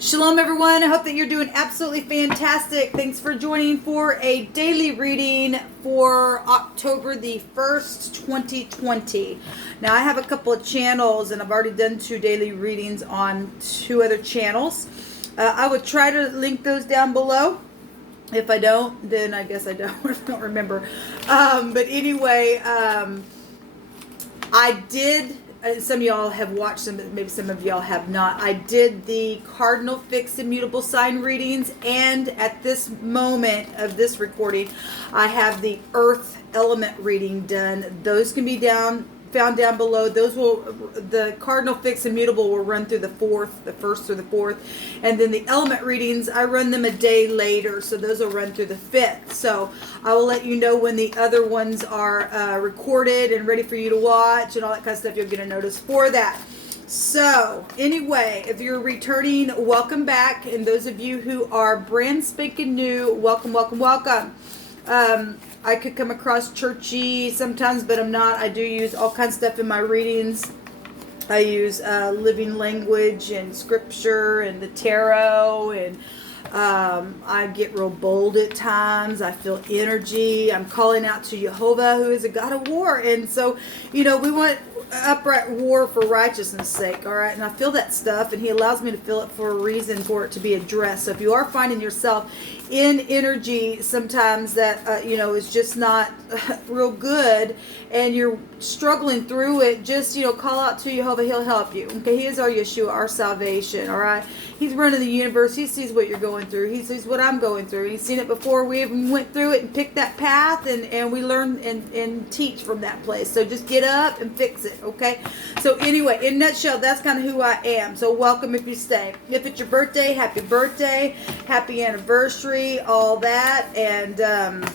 Shalom, everyone. I hope that you're doing absolutely fantastic. Thanks for joining for a daily reading for October the 1st, 2020. Now, I have a couple of channels, and I've already done 2 daily readings on 2 other channels. I would try to link those down below. If I don't, then I guess I don't remember. But anyway, I did... some of y'all have watched them, but maybe some of y'all have not. I did the cardinal fixed immutable sign readings, and at this moment of this recording, I have the earth element reading done. Those can be found down below. Those will, the cardinal fixed immutable will run through the 1st through the 4th, and then the element readings, I run them a day later, so those will run through the 5th. So I will let you know when the other ones are recorded and ready for you to watch and all that kind of stuff. You'll get a notice for that. So anyway, if you're returning, welcome back, and those of you who are brand spanking new, welcome, welcome, welcome. I could come across churchy sometimes, but I'm not. I do use all kinds of stuff in my readings. I use living language and scripture and the tarot, and I get real bold at times. I feel energy. I'm calling out to Jehovah, who is a God of war. And so, you know, we want upright war for righteousness' sake, all right? And I feel that stuff, and he allows me to feel it for a reason, for it to be addressed. So if you are finding yourself in energy sometimes that, you know, is just not real good, and you're struggling through it, just, you know, call out to Jehovah. He'll help you, okay? He is our Yeshua, our salvation, all right? He's running the universe. He sees what you're going through. He sees what I'm going through. He's seen it before we even went through it and picked that path, and we learn and teach from that place. So just get up and fix it, okay? So anyway, in a nutshell, that's kind of who I am. So welcome if you stay. If it's your birthday, happy anniversary, all that. And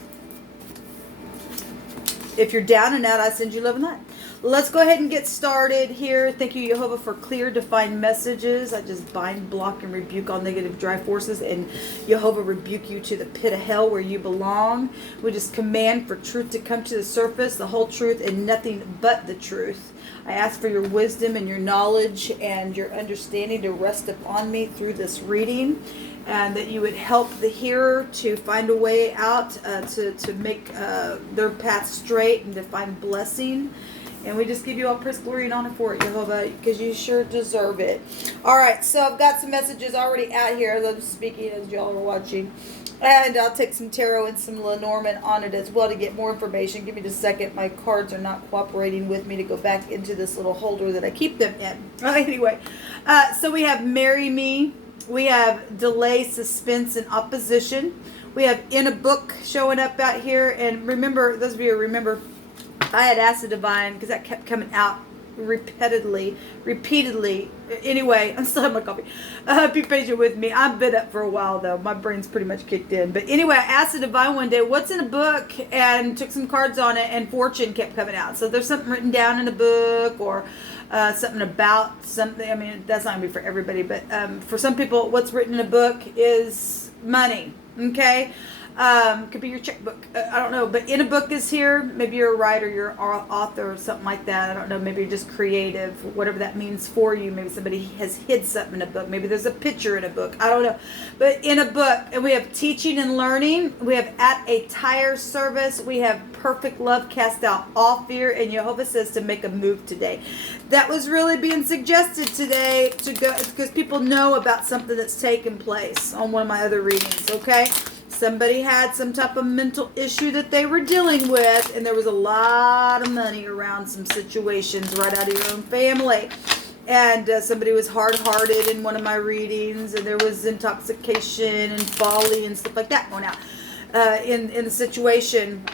if you're down and out, I send you love and light. Let's go ahead and get started here. Thank you, Jehovah, for clear, defined messages. I just bind, block, and rebuke all negative dry forces, and Jehovah rebuke you to the pit of hell where you belong. We just command for truth to come to the surface, the whole truth, and nothing but the truth. I ask for your wisdom and your knowledge and your understanding to rest upon me through this reading, and that you would help the hearer to find a way out, to make their path straight and to find blessing. And we just give you all praise, glory, and honor for it, Jehovah, because you sure deserve it. All right, so I've got some messages already out here as I'm speaking, as y'all are watching. And I'll take some tarot and some Lenormand on it as well to get more information. Give me just a second. My cards are not cooperating with me to go back into this little holder that I keep them in. Anyway, so we have Marry Me. We have Delay, Suspense, and Opposition. We have In a Book showing up out here. And remember, those of you who remember, I had asked the divine, because that kept coming out repeatedly. Anyway, I'm still having my coffee. Be patient with me. I've been up for a while, though. My brain's pretty much kicked in. But anyway, I asked the divine one day, what's in a book? And took some cards on it, and fortune kept coming out. So there's something written down in a book, or something about something. I mean, that's not going to be for everybody. But for some people, what's written in a book is money. Okay? Could be your checkbook. I don't know, but in a book is here. Maybe you're a writer, you're an author, or something like that. I don't know. Maybe you're just creative, whatever that means for you. Maybe somebody has hid something in a book. Maybe there's a picture in a book. I don't know, but in a book. And we have teaching and learning. We have at a tire service. We have perfect love cast out all fear. And Jehovah says to make a move today. That was really being suggested today to go, because people know about something that's taken place on one of my other readings. Okay. Somebody had some type of mental issue that they were dealing with, and there was a lot of money around some situations right out of your own family. And somebody was hard-hearted in one of my readings, and there was intoxication and folly and stuff like that going out in the situation.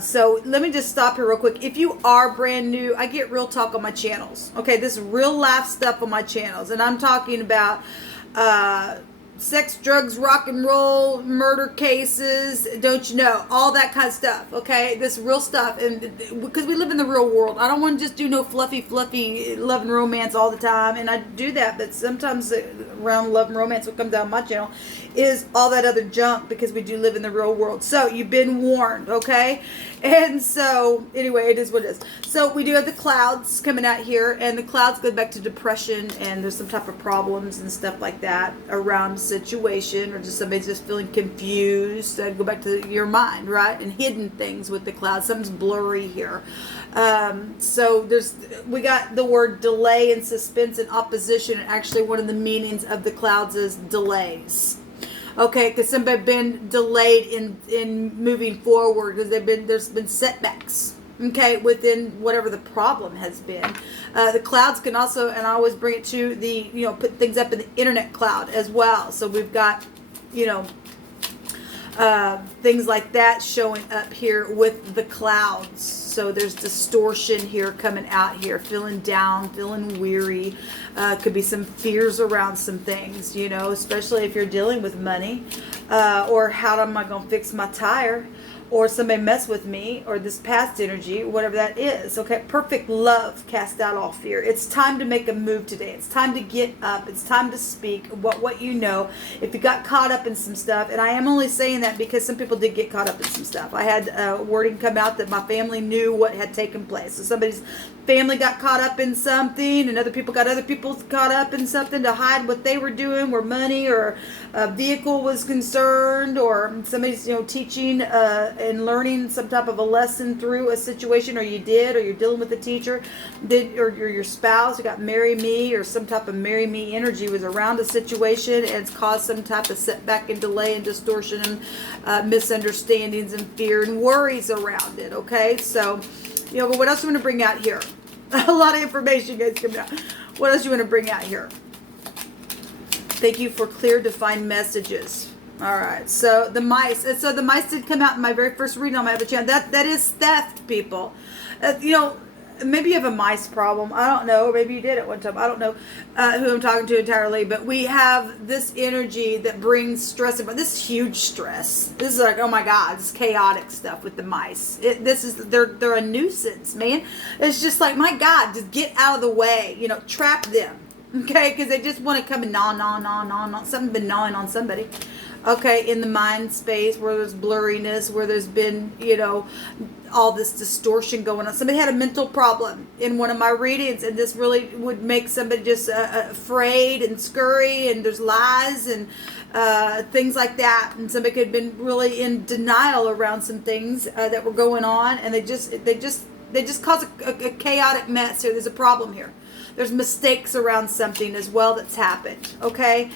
So let me just stop here real quick. If you are brand new, I get real talk on my channels. Okay, this is real life stuff on my channels, and I'm talking about sex, drugs, rock and roll, murder cases, don't you know, all that kind of stuff, okay? This real stuff, and because we live in the real world, I don't want to just do no fluffy love and romance all the time, and I do that, but sometimes around love and romance, what comes down my channel is all that other junk, because we do live in the real world. So you've been warned, okay? And so anyway, it is what it is. So we do have the clouds coming out here, and the clouds go back to depression, and there's some type of problems and stuff like that around a situation, or just somebody's just feeling confused. So go back to your mind, right? And hidden things with the clouds. Something's blurry here. So we got the word delay and suspense and opposition, and actually one of the meanings of the clouds is delays. Okay, because somebody been delayed in moving forward, because there's been setbacks. Okay, within whatever the problem has been. The clouds can also, and I always bring it to the, put things up in the internet cloud as well. So we've got, things like that showing up here with the clouds. So there's distortion here coming out here, feeling down, feeling weary. Could be some fears around some things, especially if you're dealing with money, or how am I going to fix my tire, or somebody mess with me, or this past energy, whatever that is. Okay, perfect love cast out all fear. It's time to make a move today. It's time to get up. It's time to speak what you know. If you got caught up in some stuff, and I am only saying that because some people did get caught up in some stuff. I had wording come out that my family knew what had taken place. So somebody's family got caught up in something, and other people caught up in something to hide what they were doing, where money or a vehicle was concerned, or somebody's teaching and learning some type of a lesson through a situation, or you're dealing with a teacher, or your spouse who got marry me, or some type of marry me energy was around a situation, and it's caused some type of setback and delay and distortion and misunderstandings and fear and worries around it. Okay, so but what else do you want to bring out here? A lot of information, guys, coming out. What else do you want to bring out here? Thank you for clear, defined messages. All right, so the mice. And so the mice did come out in my very first reading on my other channel. That is theft, people. Maybe you have a mice problem. I don't know. Maybe you did at one time. I don't know who I'm talking to entirely. But we have this energy that brings stress. This is huge stress. This is like, oh my God, this chaotic stuff with the mice. They're a nuisance, man. It's just like, my God, just get out of the way. Trap them. Okay, because they just want to come and gnaw. Something's been gnawing on somebody. Okay, in the mind space where there's blurriness, where there's been, all this distortion going on. Somebody had a mental problem in one of my readings, and this really would make somebody just afraid and scurry, and there's lies and things like that. And somebody could have been really in denial around some things that were going on, and they just cause a chaotic mess here. There's a problem here. There's mistakes around something as well that's happened, okay?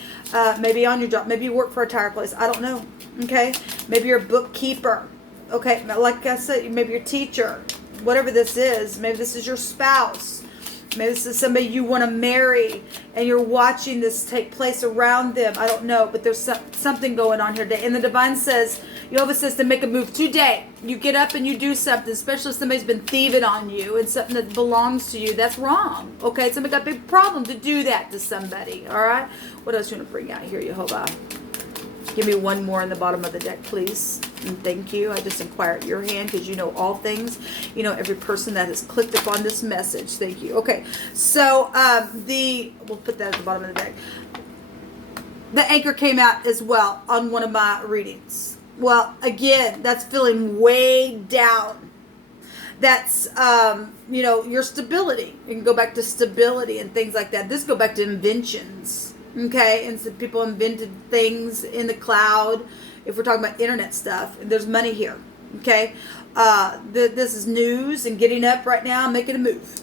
Maybe on your job. Maybe you work for a tire place. I don't know, okay? Maybe you're a bookkeeper, okay? Like I said, maybe your teacher, whatever this is. Maybe this is your spouse. Maybe this is somebody you want to marry, and you're watching this take place around them. I don't know, but there's something going on here today. And the divine says, Jehovah says to make a move today. You get up and you do something, especially if somebody's been thieving on you and something that belongs to you. That's wrong. Okay, somebody got a big problem to do that to somebody. All right, what else you want to bring out here, Jehovah? Give me one more in the bottom of the deck, please. And thank you. I just inquire at your hand because you know all things. You know every person that has clicked upon this message. Thank you. Okay, so we'll put that at the bottom of the deck. The anchor came out as well on one of my readings. Well, again, that's feeling way down. That's, your stability. You can go back to stability and things like that. This go back to inventions. Okay, and so people invented things in the cloud. If we're talking about internet stuff, there's money here. Okay, this is news and getting up right now and making a move.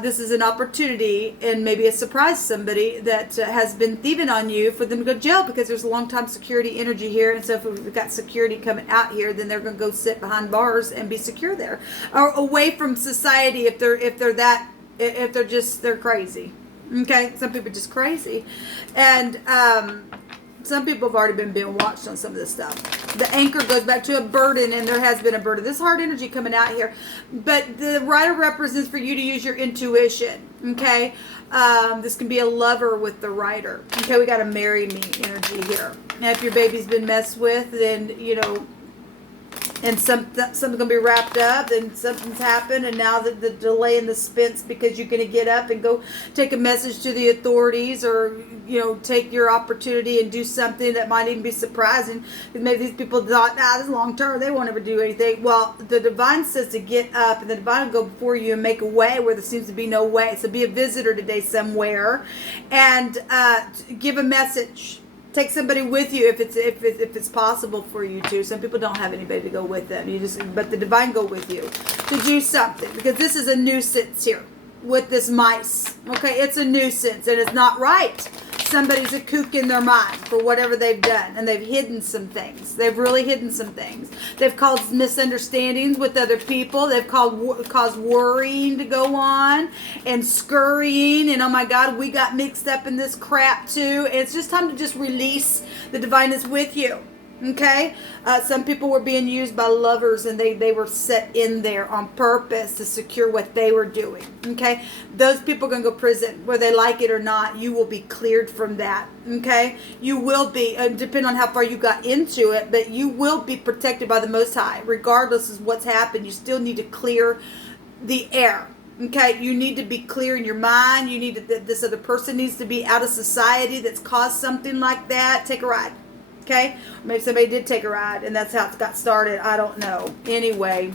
This is an opportunity and maybe a surprise somebody that has been thieving on you for them to go to jail, because there's a long time security energy here. And so if we've got security coming out here, then they're going to go sit behind bars and be secure there, or away from society if they're crazy. Okay, some people are just crazy, and Some people have already been being watched on some of this stuff. The anchor goes back to a burden, and there has been a burden. This hard energy coming out here. But the rider represents for you to use your intuition, okay? This can be a lover with the rider. Okay, we got a marry me energy here. Now, if your baby's been messed with, then, you know, and something's going to be wrapped up, and something's happened, and now the delay and the suspense because you're going to get up and go take a message to the authorities, or, you know, take your opportunity and do something that might even be surprising. Maybe these people thought, this is long term, they won't ever do anything. Well, the divine says to get up, and the divine will go before you and make a way where there seems to be no way. So be a visitor today somewhere, and give a message. Take somebody with you if it's possible for you to. Some people don't have anybody to go with them. But the divine go with you to do something, because this is a nuisance here with this mice. Okay, it's a nuisance and it's not right. Somebody's a kook in their mind for whatever they've done, and they've hidden some things. They've really hidden some things. They've caused misunderstandings with other people. They've caused worrying to go on and scurrying, and oh my God, we got mixed up in this crap too. And it's just time to just release. The divine is with you. Okay, some people were being used by lovers, and they were set in there on purpose to secure what they were doing. Okay, those people are going to go to prison, whether they like it or not. You will be cleared from that. Okay, you will be, depending on how far you got into it, but you will be protected by the Most High, regardless of what's happened. You still need to clear the air. Okay, you need to be clear in your mind. You need to, this other person needs to be out of society that's caused something like that. Take a ride. Okay, maybe somebody did take a ride, and that's how it got started. I don't know. Anyway,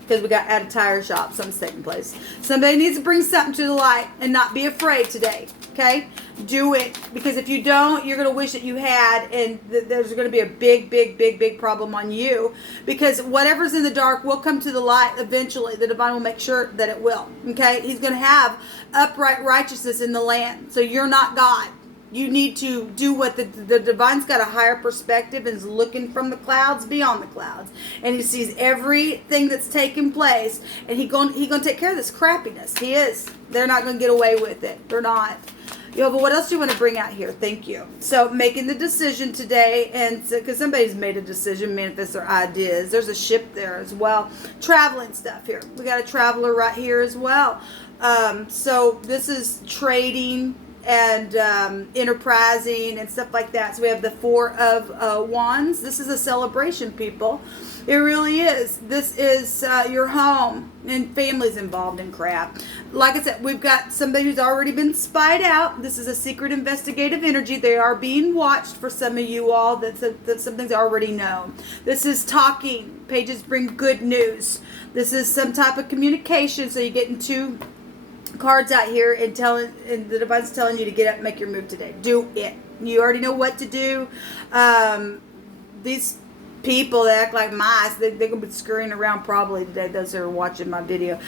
because we got at a tire shop, something's taking place. Somebody needs to bring something to the light and not be afraid today. Okay, do it, because if you don't, you're going to wish that you had, and there's going to be a big problem on you, because whatever's in the dark will come to the light eventually. The divine will make sure that it will. Okay, he's going to have upright righteousness in the land. So you're not God. You need to do what the divine's got a higher perspective and is looking from the clouds, beyond the clouds, and he sees everything that's taking place, and he going to take care of this crappiness. He is. They're not going to get away with it. They're not. But what else do you want to bring out here? Thank you. So making the decision today, and because somebody's made a decision, manifest their ideas. There's a ship there as well. Traveling stuff here. We got a traveler right here as well. So this is trading and enterprising and stuff like that. So we have the Four of Wands. This is a celebration, people. It really is. This is your home, and families involved in crap. Like I said, we've got somebody who's already been spied out. This is a secret investigative energy. They are being watched for some of you all. That's something's already known. This is talking. Pages bring good news. This is some type of communication. So you're getting two cards out here, and the divine's telling you to get up and make your move today. Do it. You already know what to do. These people that act like mice, they're going to be scurrying around probably today, those that are watching my video.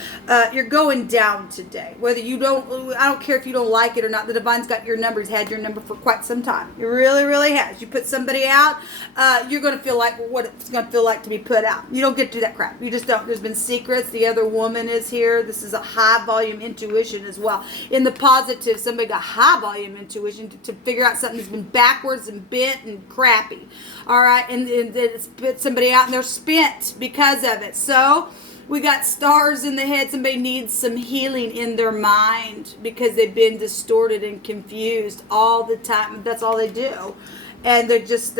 You're going down today. Whether you I don't care if you don't like it or not, the divine's got your number. He's had your number for quite some time. It really, really has. You put somebody out, you're going to feel like what it's going to feel like to be put out. You don't get to do that crap. You just don't. There's been secrets. The other woman is here. This is a high volume intuition as well. In the positive, somebody got high volume intuition to figure out something that's been backwards and bent and crappy. All right, and it's put somebody out and they're spent because of it. So we got stars in the head. Somebody needs some healing in their mind because they've been distorted and confused all the time. That's all they do, and they're just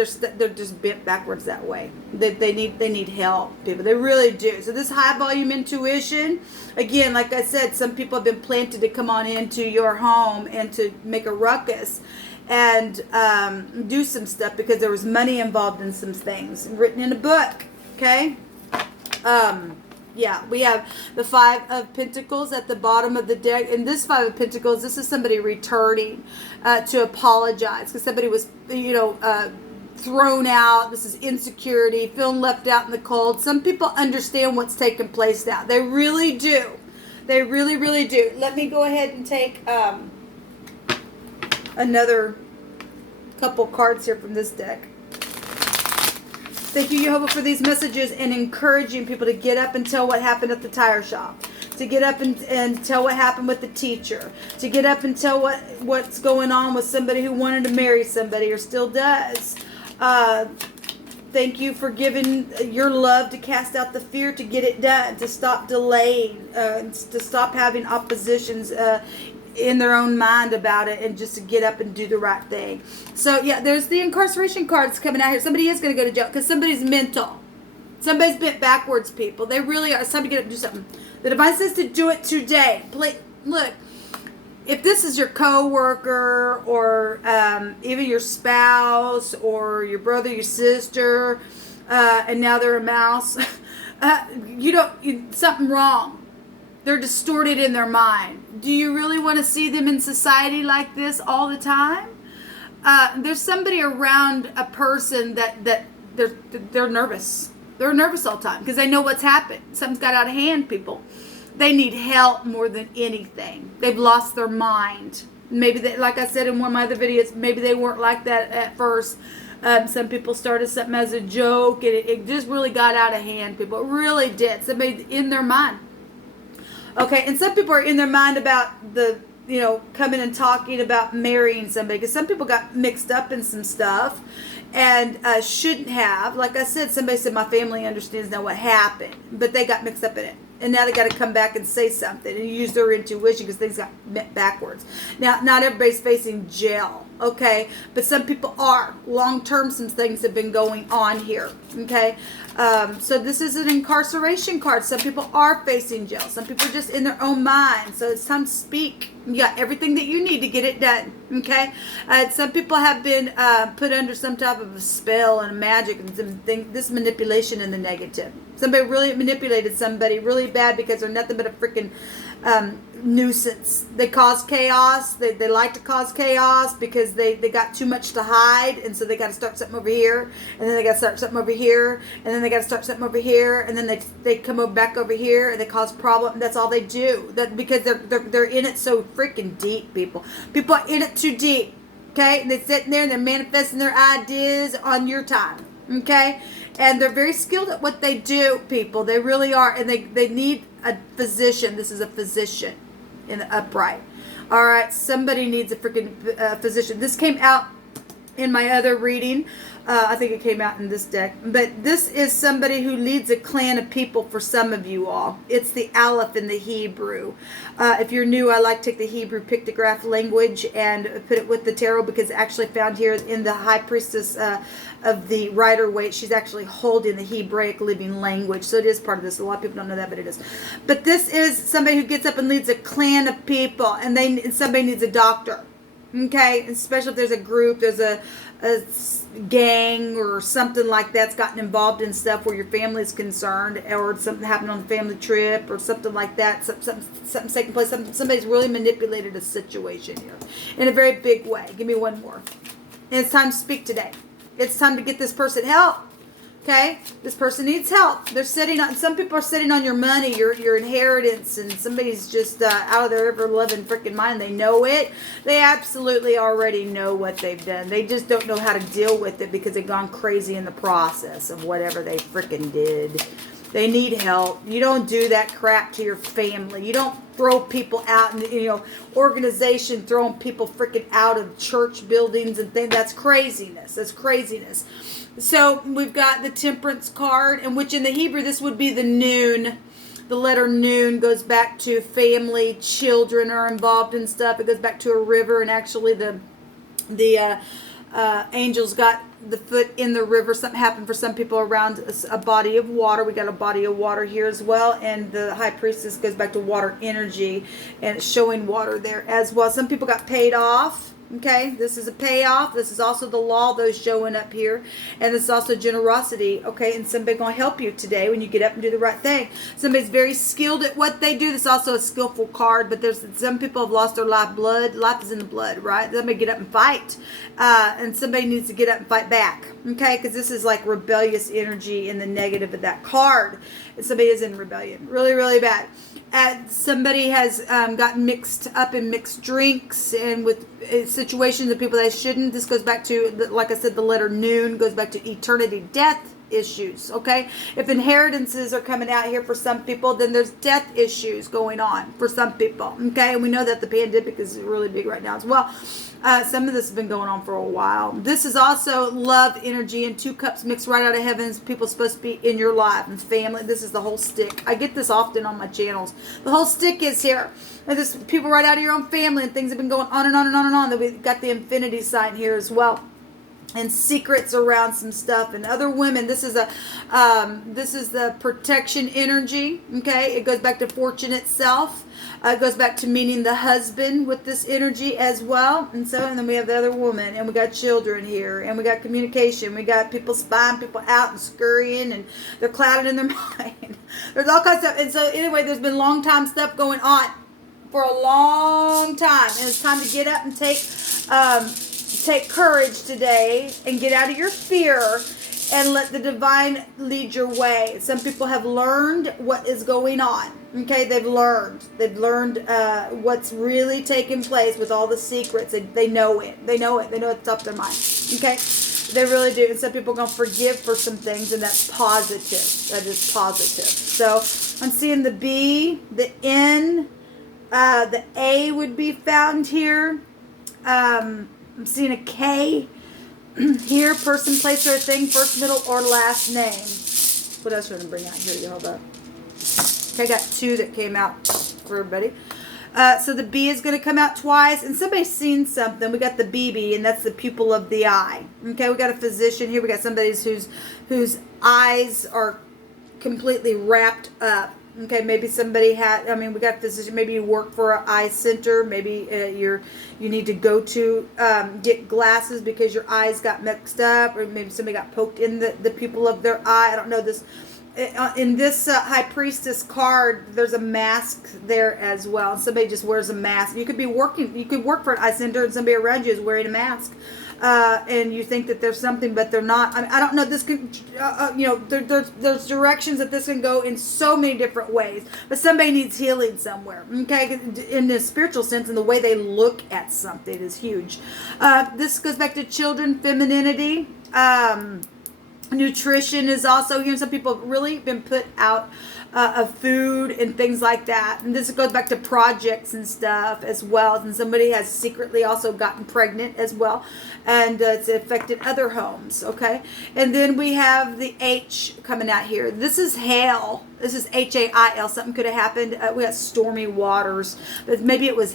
bent backwards that way. They need help, people. They really do. So this high volume intuition, again, like I said, some people have been planted to come on into your home and to make a ruckus and do some stuff because there was money involved in some things written in a book. Okay, yeah, we have the Five of Pentacles at the bottom of the deck, and this Five of Pentacles, this is somebody returning to apologize because somebody was thrown out. This is insecurity, feeling left out in the cold. Some people understand what's taking place now. They really do. They really, really do. Let me go ahead and take another couple cards here from this deck. Thank you, Jehovah, for these messages and encouraging people to get up and tell what happened at the tire shop. to get up and tell what happened with the teacher, to get up and tell what's going on with somebody who wanted to marry somebody or still does. Thank you for giving your love to cast out the fear, to get it done, to stop delaying, to stop having oppositions in their own mind about it, and just to get up and do the right thing. So yeah, there's the incarceration cards coming out here. Somebody is going to go to jail because somebody's mental. Somebody's bent backwards, people. They really are. It's time to get up and do something. The divine says to do it today. Look, if this is your co-worker or even your spouse or your brother, your sister, and now they're a mouse, something wrong. They're distorted in their mind. Do you really want to see them in society like this all the time? There's somebody around a person that they're nervous. They're nervous all the time because they know what's happened. Something's got out of hand, people. They need help more than anything. They've lost their mind. Maybe they, like I said in one of my other videos, maybe they weren't like that at first. Some people started something as a joke, and it just really got out of hand, people. It really did. Somebody in their mind. Okay, and some people are in their mind about coming and talking about marrying somebody, because some people got mixed up in some stuff and shouldn't have. Like I said, somebody said my family understands now what happened, but they got mixed up in it. And now they got to come back and say something and use their intuition because things got bent backwards. Now, not everybody's facing jail, okay? But some people are. Long-term, some things have been going on here, okay? So this is an incarceration card. Some people are facing jail. Some people are just in their own mind. So it's time to speak. You got everything that you need to get it done, okay? Some people have been put under some type of a spell and magic and this manipulation in the negative. Somebody really manipulated somebody really bad because they're nothing but a freaking nuisance. They cause chaos. They like to cause chaos because they got too much to hide, and so they got to start something over here, and then they got to start something over here, and then they got to start something over here, and then they come back over here and they cause problems. That's all they do. That because they're in it so freaking deep, people. People are in it too deep. Okay, and they're sitting there and they're manifesting their ideas on your time. Okay, and they're very skilled at what they do, people. They really are, and they need a physician. This is a physician in the upright. All right, somebody needs a freaking physician. This came out in my other reading. I think it came out in this deck. But this is somebody who leads a clan of people for some of you all. It's the Aleph in the Hebrew. If you're new, I like to take the Hebrew pictograph language and put it with the tarot, because it's actually found here in the High Priestess of the Rider-Waite. She's actually holding the Hebraic living language. So it is part of this. A lot of people don't know that, but it is. But this is somebody who gets up and leads a clan of people, and somebody needs a doctor. Okay, especially if there's a group, there's a gang or something like that's gotten involved in stuff where your family is concerned, or something happened on a family trip or something like that. Something's taking place. Somebody's really manipulated a situation here in a very big way. Give me one more. And it's time to speak today. It's time to get this person help. Okay, this person needs help. They're sitting on. Some people are sitting on your money, your inheritance, and somebody's just out of their ever-loving freaking mind. They know it. They absolutely already know what they've done. They just don't know how to deal with it because they've gone crazy in the process of whatever they freaking did. They need help. You don't do that crap to your family. You don't throw people out in, organization throwing people freaking out of church buildings and things. That's craziness. That's craziness. So we've got the Temperance card, and which in the Hebrew, this would be the Noon. The letter Noon goes back to family, children are involved in stuff. It goes back to a river, and actually the angels got the foot in the river. Something happened for some people around a body of water. We got a body of water here as well, and the High Priestess goes back to water energy, and it's showing water there as well. Some people got paid off. Okay, this is a payoff. This is also the law, those showing up here. And this is also generosity. Okay, and somebody going to help you today when you get up and do the right thing. Somebody's very skilled at what they do. This is also a skillful card, but there's some people have lost their life blood. Life is in the blood, right? Somebody get up and fight. And somebody needs to get up and fight back. Okay, because this is like rebellious energy in the negative of that card. And somebody is in rebellion. Really, really bad. Somebody has gotten mixed up in mixed drinks and with situations of people that shouldn't. This goes back to, like I said, the letter Noon goes back to eternity, death. issues, okay? If inheritances are coming out here for some people, then there's death issues going on for some people, okay? And we know that the pandemic is really big right now as well. Some of this has been going on for a while. This is also love energy and two cups mixed right out of heavens. People supposed to be in your life and family. This is the whole stick. I get this often on my channels. The whole stick is here. And this people right out of your own family, and things have been going on and on and on and on. We've got the infinity sign here as well. And secrets around some stuff and other women. This is the protection energy. Okay, it goes back to fortune itself. It goes back to meaning the husband with this energy as well. And then we have the other woman, and we got children here, and we got communication. We got people spying people out and scurrying, and they're clouded in their mind. There's all kinds of stuff. And so anyway, there's been long time stuff going on for a long time, and it's time to get up and take courage today and get out of your fear and let the divine lead your way. Some people have learned what is going on. Okay, they've learned what's really taking place with all the secrets. They know it. They know it's up their mind. Okay, they really do. And some people are going to forgive for some things, and that's positive. That is positive. So I'm seeing the B, the N, the A would be found here. I'm seeing a K here, person, place, or thing, first, middle, or last name. What else are we going to bring out here? You hold up. Okay, I got two that came out for everybody. So the B is going to come out twice, and somebody's seen something. We got the BB, and that's the pupil of the eye. Okay, we got a physician here. We got somebody whose eyes are completely wrapped up. Okay, maybe somebody we got a physician, maybe you work for an eye center, maybe you need to go to get glasses because your eyes got mixed up, or maybe somebody got poked in the pupil of their eye. I don't know this. In this High Priestess card, there's a mask there as well. Somebody just wears a mask. You could work for an eye center, and somebody around you is wearing a mask. And you think that there's something, but they're not. I don't know. This can, there's directions that this can go in so many different ways. But somebody needs healing somewhere. Okay, in the spiritual sense, and the way they look at something is huge. This goes back to children, femininity. Nutrition is also here. Some people have really been put out of food and things like that. And this goes back to projects and stuff as well. And somebody has secretly also gotten pregnant as well. And it's affected other homes. Okay. And then we have the H coming out here. This is hail. This is HAIL. Something could have happened. We got stormy waters. But maybe it was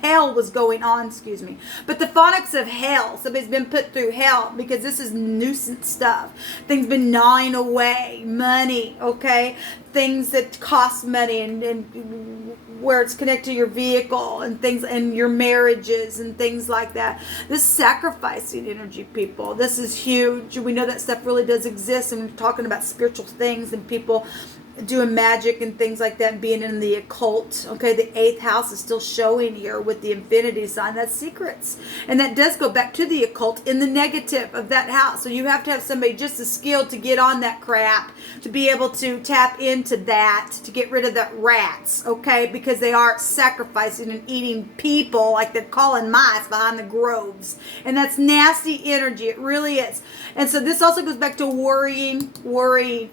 hell was going on, but the phonics of hell, somebody's been put through hell because this is nuisance stuff. Things been gnawing away, money, okay, things that cost money, and where it's connected to your vehicle and things, and your marriages and things like that. This sacrificing energy, people, this is huge. We know that stuff really does exist, and we're talking about spiritual things and people doing magic and things like that, and being in the occult. Okay, the 8th house is still showing here with the infinity sign. That's secrets, and that does go back to the occult in the negative of that house. So you have to have somebody just as skilled to get on that crap, to be able to tap into that, to get rid of the rats. Okay, because they are sacrificing and eating people like they're calling mice behind the groves, and that's nasty energy. It really is. And so this also goes back to worrying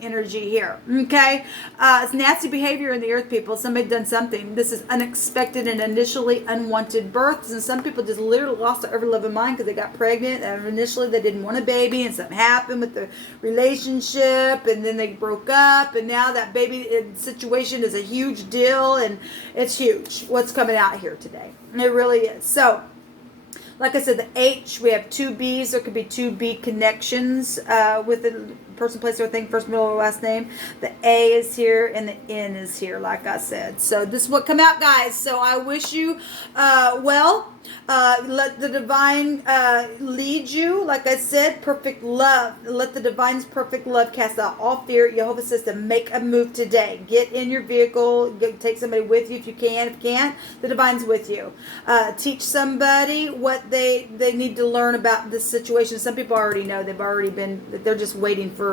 energy here. Okay. It's nasty behavior in the earth, people. Somebody done something. This is unexpected and initially unwanted births, and some people just literally lost their ever loving mind because they got pregnant, and initially they didn't want a baby, and something happened with the relationship, and then they broke up, and now that baby situation is a huge deal, and it's huge what's coming out here today. It really is. So like I said, the H, we have two B's. There could be two B connections with the person, place, or thing, first, middle, or last name. The A is here and the N is here, like I said. So this is what come out, guys. So I wish you well. Let the divine lead you. Like I said, perfect love. Let the divine's perfect love cast out all fear. Jehovah says to make a move today. Get in your vehicle. Take somebody with you if you can. If you can't, the divine's with you. Teach somebody what they need to learn about this situation. Some people already know. They're just waiting for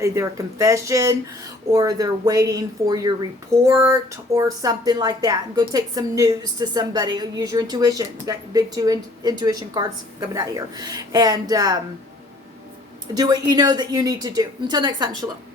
either a confession, or they're waiting for your report or something like that. And go take some news to somebody. Use your intuition. You got big two intuition cards coming out here. And Do what you know that you need to do. Until next time, shalom.